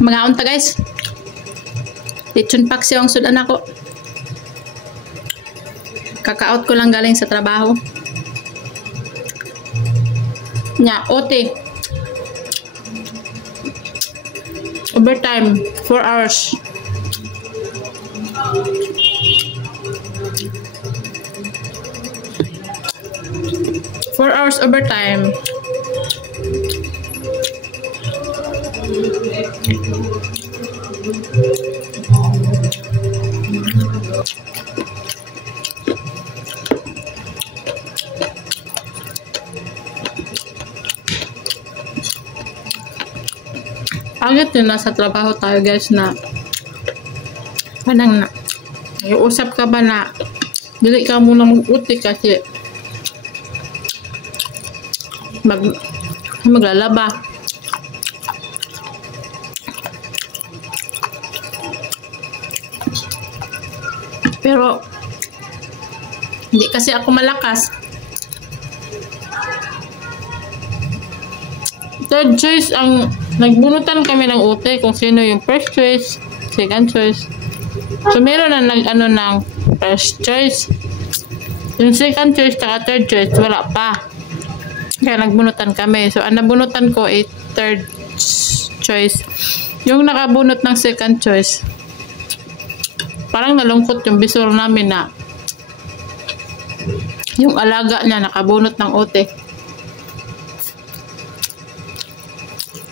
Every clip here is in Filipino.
Mga unta guys. Lechon paksiw ang sudan ako. Kaka-out ko lang galing sa trabaho. Nya, OT. Overtime, 4 hours. Four hours overtime. Agad yun, nasa trabaho tayo guys na parang na usap ka ba na dili ka muna mag-uti kasi maglalaba. Pero hindi kasi ako malakas. Third choice ang nagbunutan kami ng ute kung sino yung first choice, second choice. So meron na nag-ano ng first choice. Yung second choice at third choice wala pa. Kaya nagbunutan kami. So ang nabunutan ko ay third choice. Yung nakabunot ng second choice, parang nalungkot yung bisor namin na yung alaga niya nakabunot ng ute.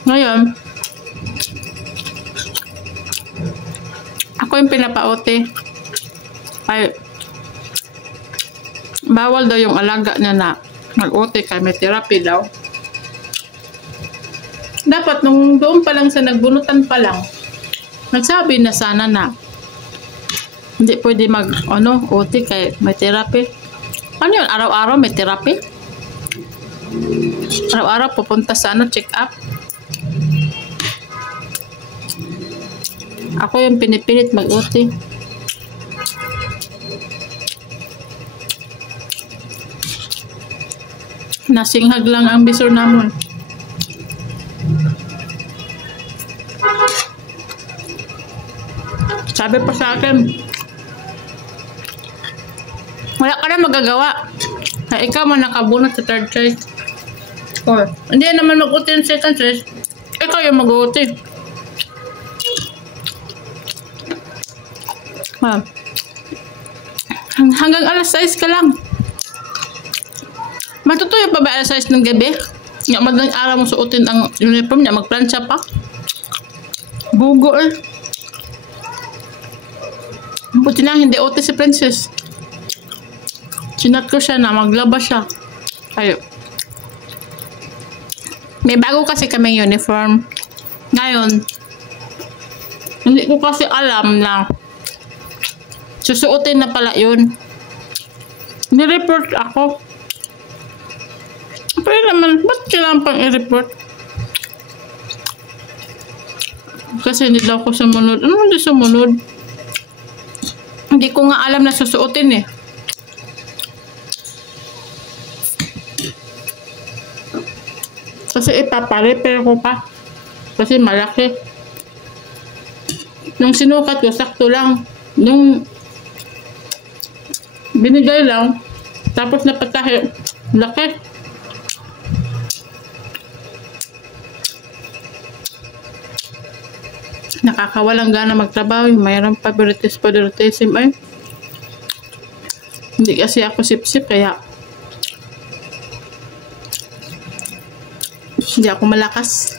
Ngayon, ako yung pinapa-ote. Ay, bawal daw yung alaga niya na mag-ote kay may therapy daw. Dapat nung doon pa lang sa nagbunutan pa lang, nagsabi na sana na hindi pwede mag-ote kay may therapy. Ano yun? Araw-araw may therapy? Araw-araw pupunta sa check up? Ako yung pinipilit mag-uti. Nasinghag lang ang bisor namon. Sabi pa sa akin, wala ka na magagawa. Na ikaw man nakabunot sa third choice. Or, hindi naman mag-uti yung second choice. Ikaw yung mag-uti. Hanggang alas 6 ka lang. Matutuyo pa ba alas 6 ng gabi? Nga madaling araw mo suotin ang uniform niya, magplansya pa. Bugo eh. Buti na hindi ote si Princess. Sinat ko siya na maglaba siya. Ayo. May bago kasi kaming uniform. Ngayon, hindi ko kasi alam na susuotin na pala yun. Nireport ako. Pero naman, ba't kailangan pang i-report? Kasi hindi daw ko sumunod. Ano hindi sumunod? Hindi ko nga alam na susuotin eh. Kasi ipaparepair ko pa. Kasi malaki. Nung sinukat ko, sakto lang. Nung binigay lang, tapos napatahi, laki. Nakakawalang gana magtrabaho, mayroon favoritism ay. Hindi kasi ako sip-sip, kaya hindi ako malakas.